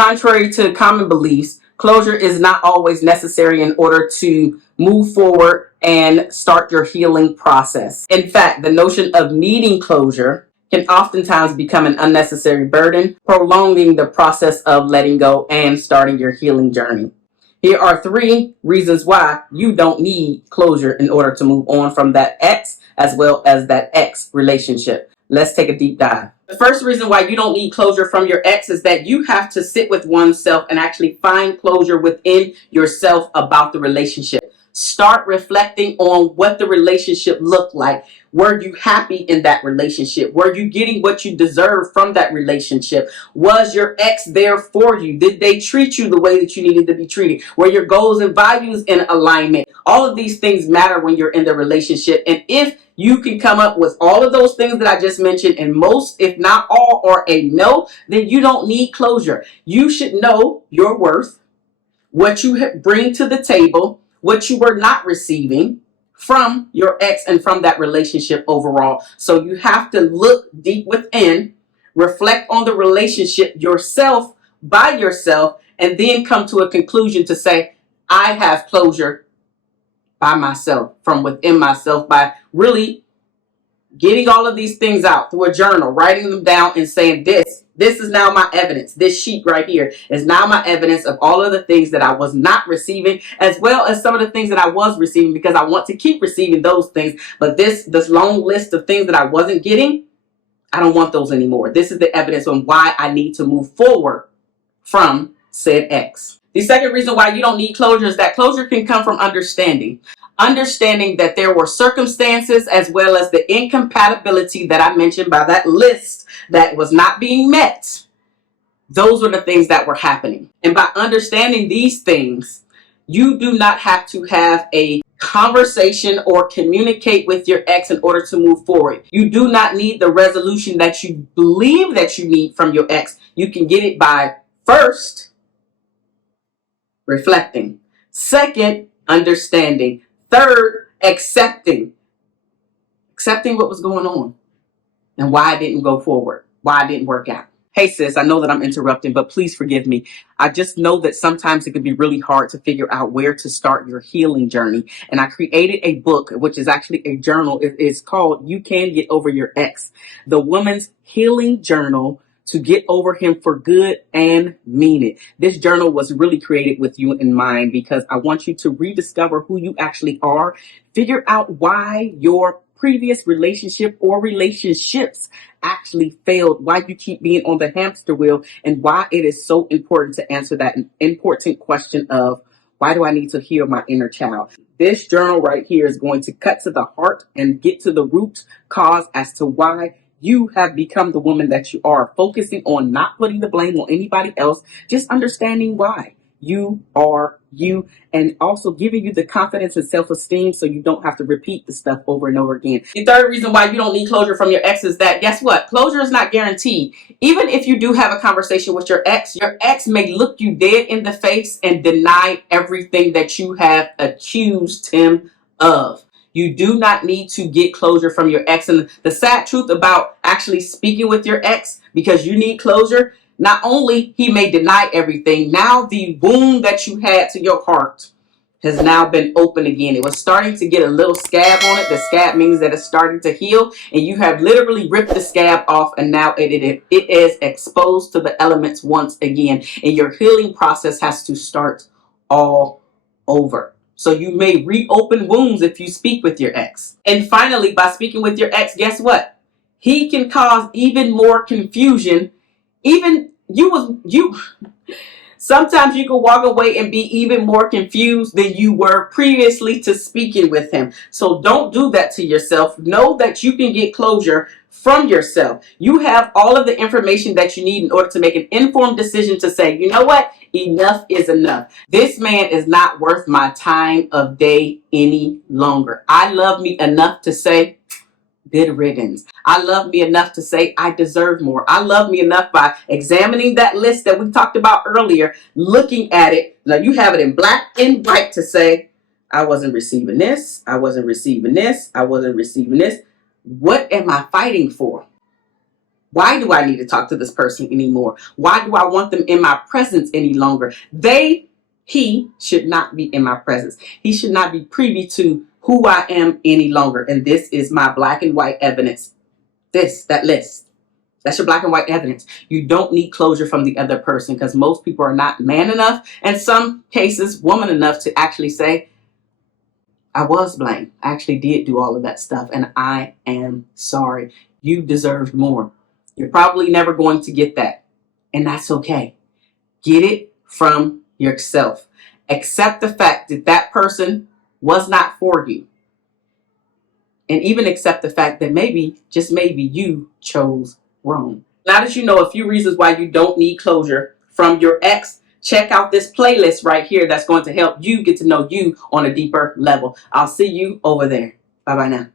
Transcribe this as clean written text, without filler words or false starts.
Contrary to common beliefs, closure is not always necessary in order to move forward and start your healing process. In fact, the notion of needing closure can oftentimes become an unnecessary burden, prolonging the process of letting go and starting your healing journey. Here are 3 reasons why you don't need closure in order to move on from that ex as well as that ex relationship. Let's take a deep dive. The first reason why you don't need closure from your ex is that you have to sit with oneself and actually find closure within yourself about the relationship. Start reflecting on what the relationship looked like. Were you happy in that relationship? Were you getting what you deserve from that relationship? Was your ex there for you? Did they treat you the way that you needed to be treated? Were your goals and values in alignment? All of these things matter when you're in the relationship. And if you can come up with all of those things that I just mentioned, and most, if not all, or a no, then you don't need closure. You should know your worth, what you bring to the table, what you were not receiving from your ex and from that relationship overall. So you have to look deep within, reflect on the relationship yourself by yourself, and then come to a conclusion to say, I have closure by myself, from within myself, by really getting all of these things out through a journal, writing them down and saying, this is now my evidence. This sheet right here is now my evidence of all of the things that I was not receiving, as well as some of the things that I was receiving, because I want to keep receiving those things. But this long list of things that I wasn't getting, I don't want those anymore. This is the evidence on why I need to move forward from said ex. The second reason why you don't need closure is that closure can come from understanding. Understanding that there were circumstances as well as the incompatibility that I mentioned by that list that was not being met. Those were the things that were happening. And by understanding these things, you do not have to have a conversation or communicate with your ex in order to move forward. You do not need the resolution that you believe that you need from your ex. You can get it by first, reflecting. Second, understanding. Third, accepting what was going on and why I didn't go forward, why I didn't work out. Hey sis, I know that I'm interrupting, but please forgive me. I just know that sometimes it can be really hard to figure out where to start your healing journey. And I created a book, which is actually a journal. It is called You Can Get Over Your Ex, the Woman's Healing Journal to Get Over Him for Good and Mean It. This journal was really created with you in mind because I want you to rediscover who you actually are, figure out why your previous relationship or relationships actually failed, why you keep being on the hamster wheel, and why it is so important to answer that important question of, why do I need to heal my inner child? This journal right here is going to cut to the heart and get to the root cause as to why you have become the woman that you are, focusing on not putting the blame on anybody else, just understanding why you are you, and also giving you the confidence and self-esteem so you don't have to repeat the stuff over and over again. The third reason why you don't need closure from your ex is that, guess what? Closure is not guaranteed. Even if you do have a conversation with your ex may look you dead in the face and deny everything that you have accused him of. You do not need to get closure from your ex. And the sad truth about actually speaking with your ex, because you need closure, not only he may deny everything, now the wound that you had to your heart has now been open again. It was starting to get a little scab on it. The scab means that it's starting to heal, and you have literally ripped the scab off, and now it is exposed to the elements once again, and your healing process has to start all over. So you may reopen wounds if you speak with your ex. And finally, by speaking with your ex, guess what? He can cause even more confusion. Sometimes you can walk away and be even more confused than you were previously to speaking with him. So don't do that to yourself. Know that you can get closure from yourself. You have all of the information that you need in order to make an informed decision to say, you know what? Enough is enough. This man is not worth my time of day any longer. I love me enough to say, good riddance. I love me enough to say I deserve more. I love me enough by examining that list that we talked about earlier, looking at it. Now you have it in black and white to say, I wasn't receiving this. I wasn't receiving this. I wasn't receiving this. What am I fighting for? Why do I need to talk to this person anymore? Why do I want them in my presence any longer? He should not be in my presence. He should not be privy to who I am any longer. And this is my black and white evidence. That list. That's your black and white evidence. You don't need closure from the other person because most people are not man enough, and some cases woman enough to actually say, I was blamed. I actually did do all of that stuff and I am sorry. You deserved more. You're probably never going to get that. And that's okay. Get it from yourself. Accept the fact that that person was not for you. And even accept the fact that maybe, just maybe, you chose wrong. Now that you know a few reasons why you don't need closure from your ex, check out this playlist right here that's going to help you get to know you on a deeper level. I'll see you over there. Bye-bye now.